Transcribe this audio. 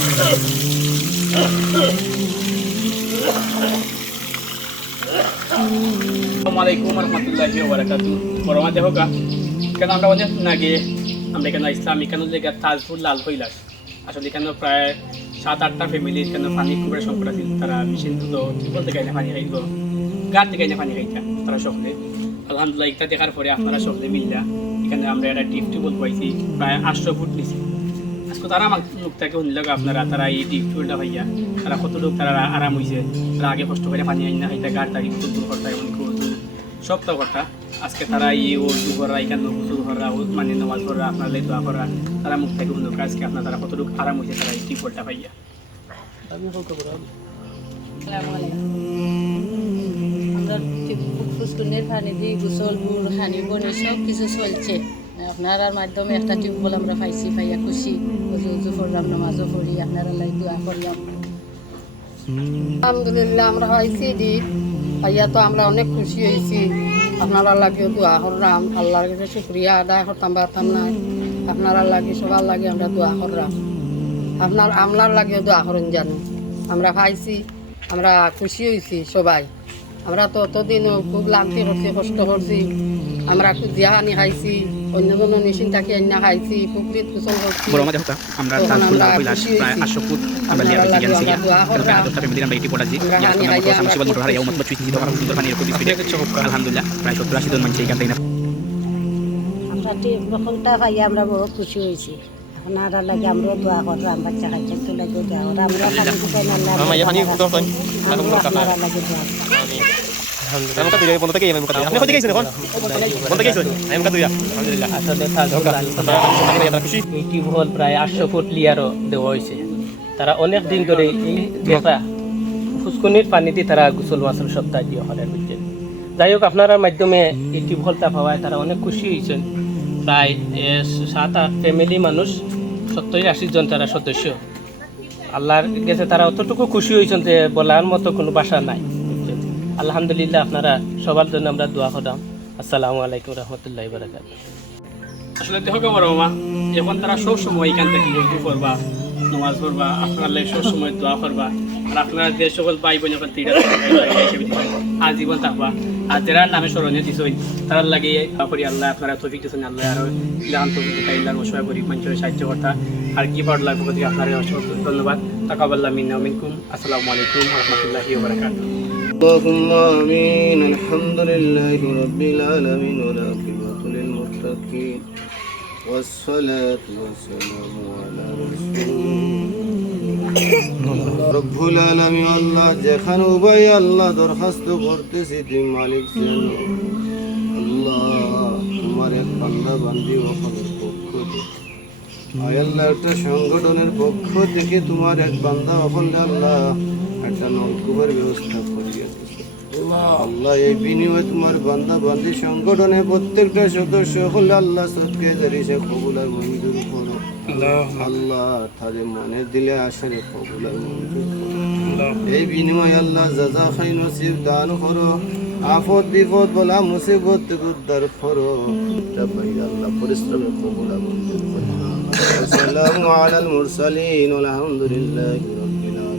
আসসালামু রহমতুল্লাহি ওয়া বারাকাতুহু। বড়মা দেখো গা কেন আমরা অনেক আগে আমরা এখানে ইসলামিক কেন জায়গা তাজপুর লাল কৈলাস আসলে এখানে প্রায় 7-8টা ফ্যামিলি এখানে পানি খুব সংকট আছে। তারা মেশিন তো টিউবওয়েল থেকে এনে পানি খাইব, গাছ থেকে এনে পানি খাইতা তারা সকলে। আলহামদুলিল্লাহ এটা দেখার পরে আপনারা সকলে মিললা এখানে আমরা একটা ডিপ টিউবওয়েল পাইছি, প্রায় 800 ফুট নিছি। আজকে তারা আমার লোক থেকে শুনলে আপনারা তারা এই ডিপ টিউবওয়েলটা ভাইয়া তারা কতটুকু তারা আরাম হয়েছে। তারা আগে কষ্ট করে পানি আইনা খাইতা, গাড় তারি দূর করতে এমন সপ্তাহ কথা আজকে তারা এই উজু করা এখানে গোসল করা মানে নামাজ পড়া আপনার দোয়া করা তারা মুখ থেকে অন্য আজকে আপনার তারা কতটুকু আরাম হয়েছে তারা এই টিউবওয়েলটা পাইয়া। আমরা ফুসকুনের পানি দিয়ে গোসল গুড় খানি বনে সব কিছু চলছে। আপনার মাধ্যমে একটা টিউবওয়েল আমরা পাইছি, পাইয়া খুশি। উজু করলাম, নামাজও পড়ি, আপনারা লাই দোয়া করলাম। আলহামদুলিল্লাহ আমরা পাইছি দি পাইয়া তো আমরা অনেক খুশি হয়েছি। আপনারা লাগে দোয়া করলাম, আল্লাহর কাছে শুক্রিয়া আদায় করতাম পারতাম না। আপনারা লাগে সবার লাগে আমরা দোয়া করলাম, আমলার লাগে দোয়া করেন জানো। আমরা পাইছি, আমরা খুশি হয়েছি সবাই। আমরা তো অতদিনও খুব লান্তি করছি, কষ্ট করছি। আমরা খুঁজিয়া আনি খাইছি, অন্য কোনো মেশিন থাকি আনি খাইছি, পুকুরিত কুচল করছি। আমরা তাজপুর লাল কৈলাস প্রায় 800 ফুট আমরা লিয়া হইছি গেছি গিয়া তারপরে আদরটা ফ্যামিলি আমরা এটি পড়াজি ইয়া তো আমরা সামসিবাল মোটর হারিয়া উম্মত বচুই নিতে পারা সুন্দর পানি এরকম স্পিডে আলহামদুলিল্লাহ প্রায় 70-80 জন মানুষ এখান থেকে আমরা টিউবওয়েলটা পাইয়া আমরা বহুত খুশি হয়েছি। আপনারা লাগে আমরা দোয়া করলাম, বাচ্চা কাচ্চা তো লাগে দোয়া করলাম। আমরা পানি দিতে না আপনারা লাগে দোয়া টিউবওয়েল প্রায় 800 ফুট লিয়ারও দেওয়া হয়েছে। তারা অনেক দিন ধরে এই যেটা ফুসকুনির পানি দিয়ে তারা গোসল মাসল সপ্তাহ দিয়ে হলের ভিতরে। যাই হোক আপনার মাধ্যমে এই টিউবওয়েলটা পাওয়ায় তারা অনেক খুশি হয়েছেন। প্রায় 7-8 ফ্যামিলি মানুষ 70-80 জন তারা সদস্য। আল্লাহর কাছে তারা অতটুকু খুশি হয়েছেন যে বলার মতো কোনো ভাষা নাই। আলহামদুলিল্লাহ আপনারা সবার জন্য আমরা দোয়া করলাম। আসসালামু আলাইকুম রহমতুল্লাহি ওয়া বারাকাতুহু। আসলে দেখো বড়মা এখন তারা সব সময় এখান থেকে উজু করবা, নামাজ পড়বা, আপনার লাগে সব সময় দোয়া করবা। আর আপনারা যে সকল ভাই বোন যখন আর জীবন থাকবা আর যারা নামে স্মরণীয় দিছই তার লাগে করি আল্লাহ আপনারা তৌফিক দিচ্ছেন। আল্লাহ আরো ইলাম তৌফিক দিতা অসহায় গরিব মানুষের সাহায্য করতা। আর কি পারলাম প্রতি আপনার অসংখ্য ধন্যবাদ। তাকাব্বাল্লাহু মিন্না ওয়া মিনকুম। আসসালামু আলাইকুম ওয়া রাহমাতুল্লাহি ওয়া বারাকাতুহু। اللهم آمين. الحمد لله رب العالمين والعاقبة للمتقين والصلاة والسلام على رسول رب العالمين আল্লাহ যেখানে উভয় আল্লাহ দরখাস্ত করতেছি তুমি মালিক জানো। আল্লাহ তোমার এক বান্দা বান্দি ওখানের পক্ষ থেকে আল্লাহ একটা সংগঠনের পক্ষ থেকে তোমার এক বান্দা ওখানে আল্লাহ একটা নলকূপের ব্যবস্থা করিয়া দিয়েছে। আল্লাহ এই বিনিময়ে তোমার বান্দা বান্দি সংগঠনে প্রত্যেকটা সদস্য হলে আল্লাহ সবকে জারিছে কবুল আর মঞ্জুর করো। আল্লাহ তাদের মনে দিলে আসলে কবুল আর মঞ্জুর করো। এই বিনিময়ে আল্লাহ জাযা খাই নসিব দান করো, আফত বিপদ বলা মুসিবত থেকে উদ্ধার করো। আল্লাহ পরিশ্রমে কবুল আর মঞ্জুর করো। আসসালামু আলাল মুরসালিন আলহামদুলিল্লাহি রাব্বিল আলামিন।